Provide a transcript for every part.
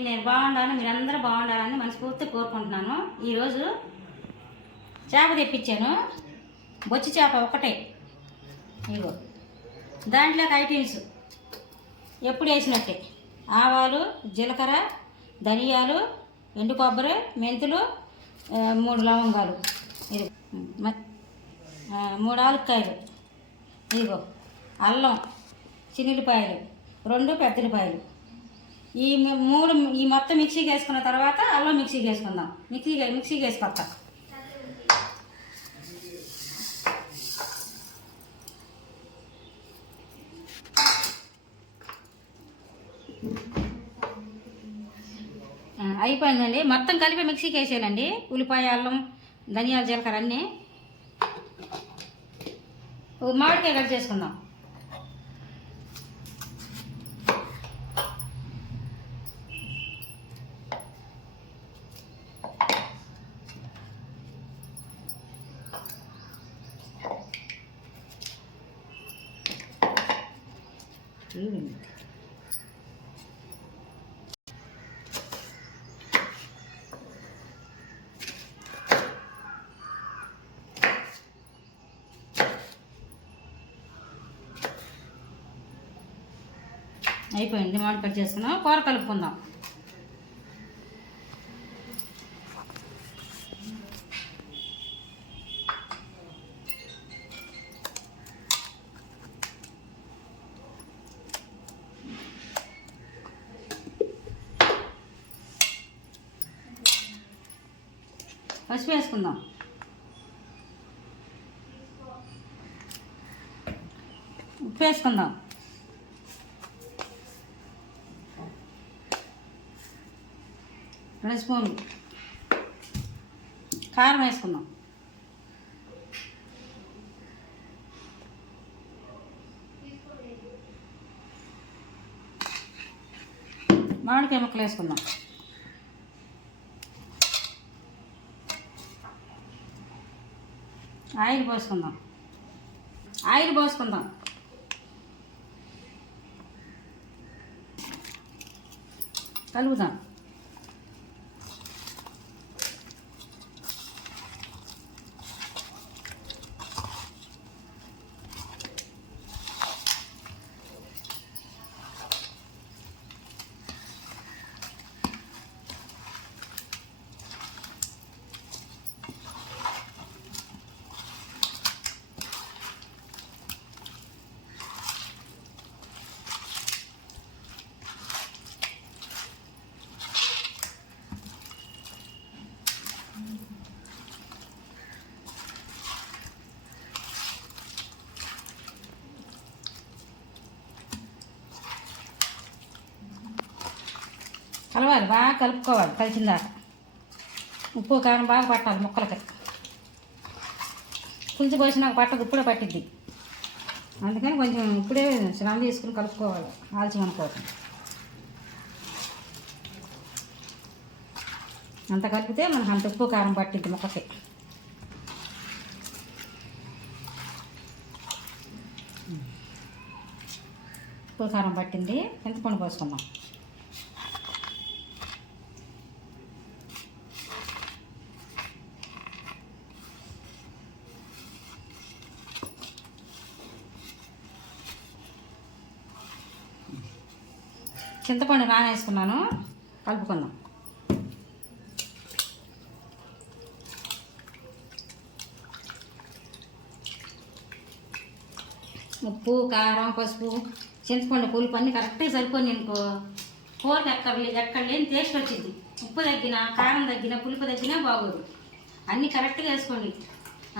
నేను బాగుండాలని మీరందరూ బాగుండాలని మనస్ఫూర్తి కోరుకుంటున్నాను. ఈరోజు చేప తెప్పించాను. బొచ్చి చేప ఒకటే. ఇగో. దాంట్లోకి ఐటమ్స్ ఎప్పుడు వేసినట్టే. ఆవాలు జీలకర్ర ధనియాలు ఎండు కొబ్బరి మెంతులు మూడు లవంగాలు. ఇది మూడు ఆలుక్కాయలు. ఇదిగో. అల్లం చిన్నులపాయలు రెండు పెద్దలపాయలు. ఈ మూడు ఈ మొత్తం మిక్సీకి వేసుకున్న తర్వాత అల్లం మిక్సీకి వేసుకుందాం. మిక్సీ మిక్సీకి వేసుకొస్తా అయిపోయిందండి. మొత్తం కలిపి మిక్సీకి వేసేయాలండి ఉల్లిపాయ అల్లం ధనియాల జీలకర్ర అన్నీ. మామిడికాయ కట్ చేసుకుందాం. అయిపోయింది. మామిడి కట్ చేసుకున్నాం కూర కలుపుకుందాం. పసుపు వేసుకుందాం. ఉప్పు వేసుకుందాం. రెండు స్పూన్లు. కారం వేసుకుందాం. మామిడికాయ ముక్కలు వేసుకుందాం. ఆయిల్ పోసుకుందాం ఆయిల్ పోసుకుందాం కలుపుదాం కలవాలి బాగా కలుపుకోవాలి కలిసిన దాకా ఉప్పు కారం బాగా పట్టాలి ముక్కలకి. పులుసు పోసినాక పట్టదు ఇప్పుడే పట్టిద్ది. అందుకని కొంచెం ఇప్పుడే స్నానం తీసుకుని కలుపుకోవాలి ఆలస్యం అనుకోవటం అంత కలిపితే మనకు అంత ఉప్పు కారం పట్టిద్ది ముక్కకి. ఉప్పు కారం పట్టింది. చింతపండు పోసుకున్నాం చింతపండు నానేసుకున్నాను. కలుపుకుందాం. ఉప్పు కారం పసుపు చింతపండు పులుపు అన్నీ కరెక్ట్గా సరిపోయింది అనుకో కూర ఎక్కడ ఎక్కడ లేని టేస్ట్ వచ్చింది. ఉప్పు తగ్గిన కారం తగ్గిన పులుపు తగ్గినా బాగోదు. అన్నీ కరెక్ట్గా వేసుకోండి.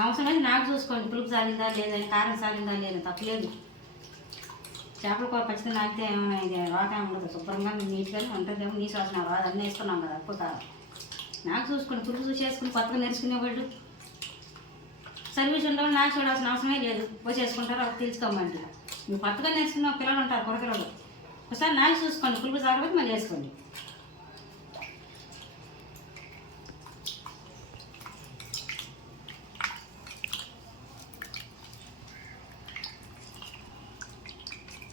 అవసరమైతే నాకు చూసుకోండి. పులుపు సాగిందా లేదా కారం సాగిందా లేదా తప్పలేదు. చేపల కూర ఖచ్చితంగా నాకితే ఏమైనా ఇది రోగం ఉండదు. శుభ్రంగా నీట్గానే ఉంటుంది ఏమో నీ శ్వాసన రాదు అన్నీ వేసుకున్నాం కదా అప్పు కాదు నాకు చూసుకోండి పులుపు చూసేసుకుని కొత్తగా నేర్చుకునేవాళ్ళు. సర్వీస్ ఉండవు నాకు చూడాల్సిన అవసరమే లేదు. వచ్చేసుకుంటారు అది తెలుసుకోమంటే నువ్వు కొత్తగా నేర్చుకున్న పిల్లలు ఉంటారు కొరకలు ఒకసారి నాకు చూసుకోండి పులుపు సాగబోతే మళ్ళీ వేసుకోండి.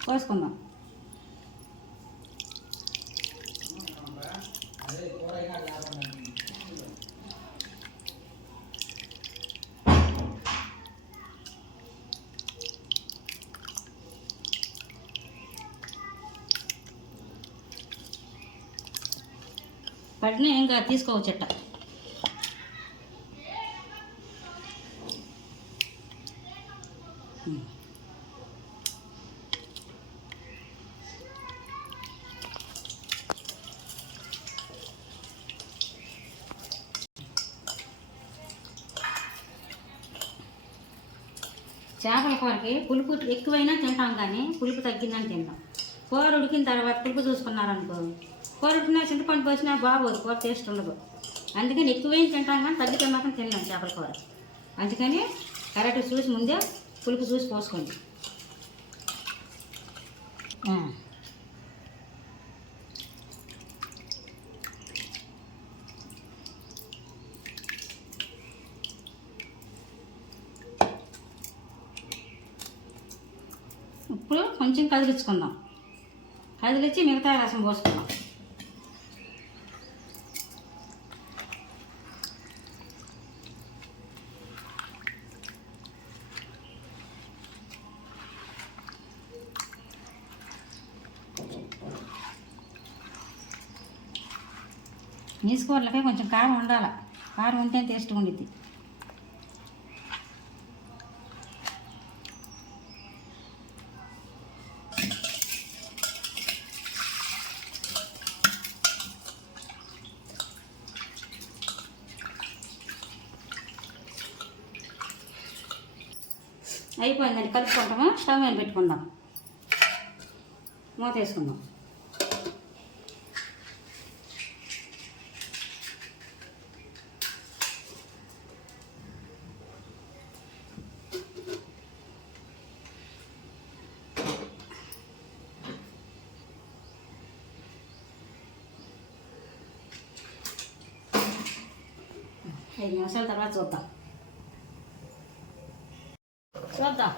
పోసుకుందాం పట్టిన ఇంకా తీసుకోవచ్చు చేపల కూరకి పులుపు ఎక్కువైనా తింటాం కానీ పులుపు తగ్గిందని తింటాం. కూర ఉడికిన తర్వాత పులుపు చూసుకున్నారనుకో కూర ఉడికినా చింతపండు పోసినా బాగోదు కూర టేస్ట్ ఉండదు. అందుకని ఎక్కువైనా తింటాం కానీ తగ్గితే మాత్రం తిన్నాం చేపల కూర. అందుకని కరెక్ట్ చూసి ముందే పులుపు చూసి పోసుకోండి ఆ. ఇప్పుడు కొంచెం కదిలించుకుందాం. కదిలించి మిగతా రసం పోసుకుందాం. నీసుకోవట్లకే కొంచెం కారం ఉండాలి. కారం ఉంటే టేస్ట్ ఉండిద్ది. అయిపోయిందండి కలుపుకుంటాము. స్టవ్ మీద పెట్టుకుందాం. మూత వేసుకుందాం. ఐదు నిమిషాల తర్వాత చూద్దాం. చూద్దాం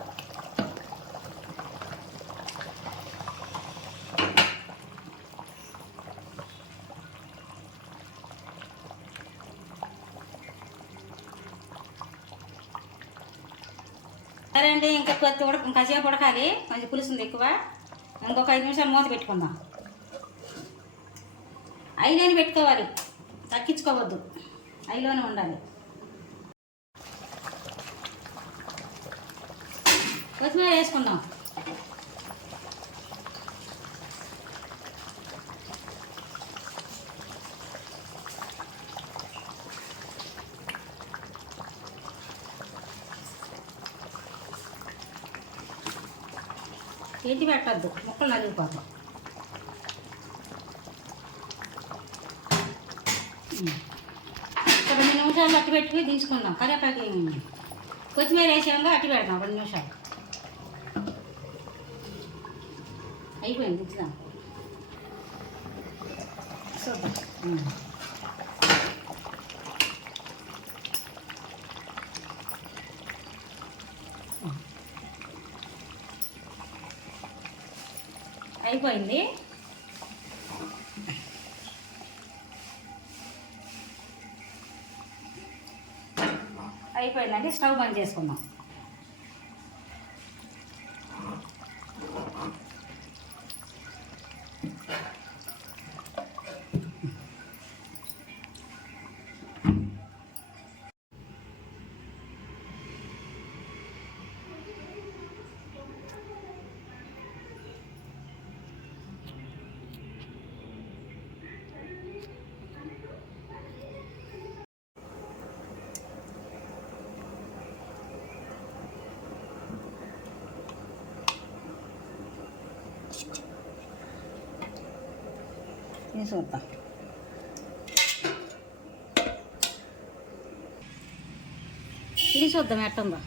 సరే అండి ఇంకా కొద్ది ఉడక ఇంకాసేపు ఉడకాలి. కొంచెం పులుసుంది ఎక్కువ. ఇంకొక ఐదు నిమిషాలు మూత పెట్టుకుందాం. ఐలోనే పెట్టుకోవాలి. తక్కించుకోవద్దు ఐలోనే ఉండాలి. కొత్తిమీర వేసుకుందాం. ఏంటి పెట్టద్దు? ముక్కలు నలిగిపోతాం ఒక రెండు నిమిషాలు అట్టి పెట్టుకుని దించుకుందాం కరివేపాకు కొత్తిమీర వేసాక అట్టి పెడదాం. రెండు నిమిషాలు. అయిపోయింది ఉమ్. అయిపోయింది? అయిపోయిందండి స్టవ్ బంద్ చేసుకుందాం. ఇది చూద్దాం ఇది చూద్దాం ఎట్టుందా.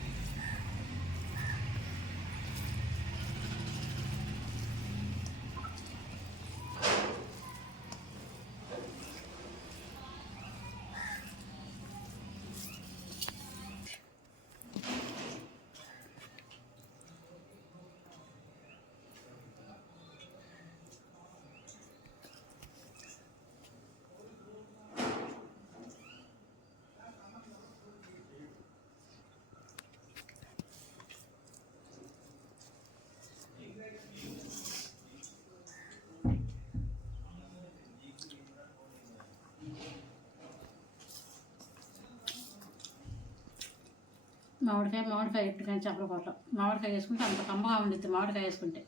మామిడికాయ మామిడికాయ ఎట్టుకని చేపల కూర మామిడికాయ వేసుకుంటే అంత కమ్మగా ఉండిద్ది మామిడికాయ వేసుకుంటే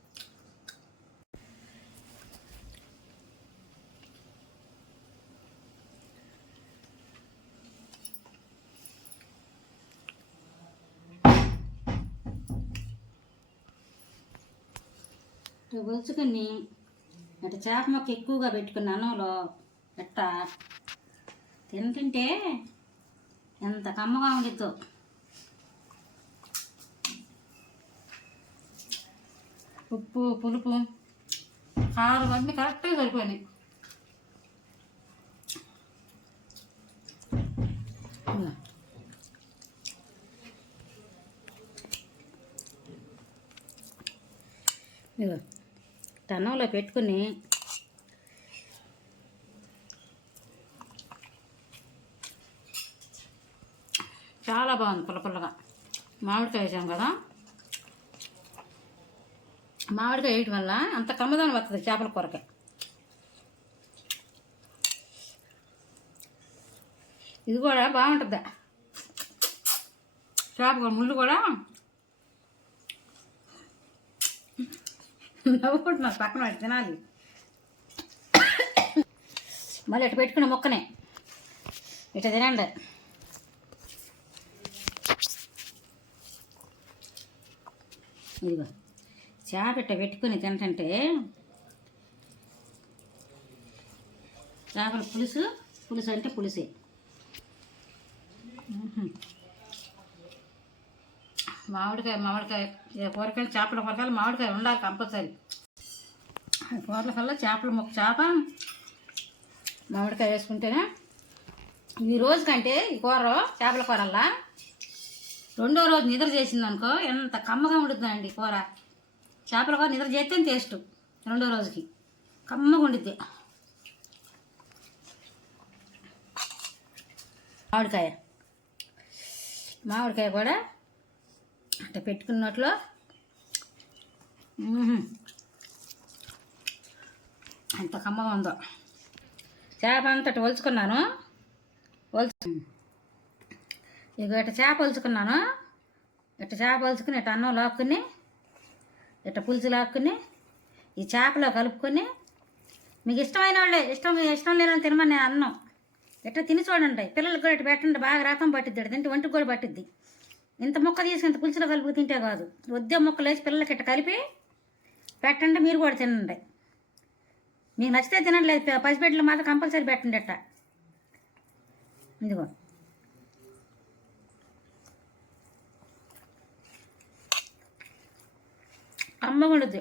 పులుచుకుని ఒలుచుకొని అటు చేప మొక్క ఎక్కువగా పెట్టుకున్న అన్నంలో ఎట్ట తింటుంటే ఎంత కమ్మగా ఉండిద్దో. ఉప్పు పులుపు కారం అన్నీ కరెక్ట్గా సరిపోయినాయి. అన్నంలో పెట్టుకుని చాలా బాగుంది పుల్ల పుల్లగా. మామిడికాయ వేసాం కదా? మామిడికాయ వేయటం వల్ల అంత కమ్మదనం వస్తుంది చేపల కూరకి ఇది కూడా బాగుంటుంది చేప కూర ముళ్ళు కూడా నవ్వుకుంటున్నారు పక్కన పెట్టి తినాలి మళ్ళీ ఇటు పెట్టుకున్న మొక్కనే ఇట్లా తినండి ఇదిగో చేపట్ట పెట్టుకుని తింటుంటే చేపల పులుసు పులుసు అంటే పులుసే. మామిడికాయ మామిడికాయ కూరకాయలు చేపల కూరకాయలు మామిడికాయ ఉండాలి కంపల్సరీ. కూరల కల్లా చేపల ముక్క చేప మామిడికాయ వేసుకుంటేనే ఈ రోజు కంటే ఈ కూర చేపల కూరల్లా రెండో రోజు నిద్ర చేసింది అనుకో ఎంత కమ్మగా ఉంటుందండి కూర. చేపల కూర నిద్ర చేస్తే టేస్ట్ రెండో రోజుకి. కమ్మగా ఉండిద్ది. మామిడికాయ. మామిడికాయ కూడా అట్ట పెట్టుకున్నట్లో. అంత ఎంత కమ్మగా ఉందో. చేప అంతటి ఒలుచుకున్నాను. ఒలుచు ఇక ఇట్ట చేప ఒలుచుకున్నాను. ఇట్ట చేప ఒలుచుకుని ఇట్ట అన్నం లాక్కుని ఇట్ట పులుసు లాక్కుని ఈ చేపలో కలుపుకొని మీకు ఇష్టమైన వాళ్ళే ఇష్టం ఇష్టం లేని వాళ్ళు తినమని నేను అన్నం. ఇట్ట తిని చూడండి. పిల్లలకు కూడా ఇటు పెట్టండి. బాగా రకం పట్టిద్ది. తింటే ఒంటికి కూడా పట్టిద్ది. ఇంత ముక్క తీసుకుని ఇంత పులుసులో కలుపు తింటే కాదు. వద్దే ముక్కలు వేసి పిల్లలకి ఇట్ట కలిపి పెట్టండి. మీరు కూడా తినండి. మీకు నచ్చితే తినండి. లేదు పసిబిడ్డలు మాత్రం కంపల్సరీ పెట్టండి ఇట్ట. ఇదిగో. అమ్మగా ఉండద్దు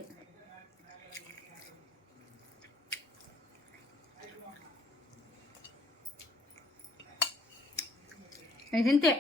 ఇది తింటే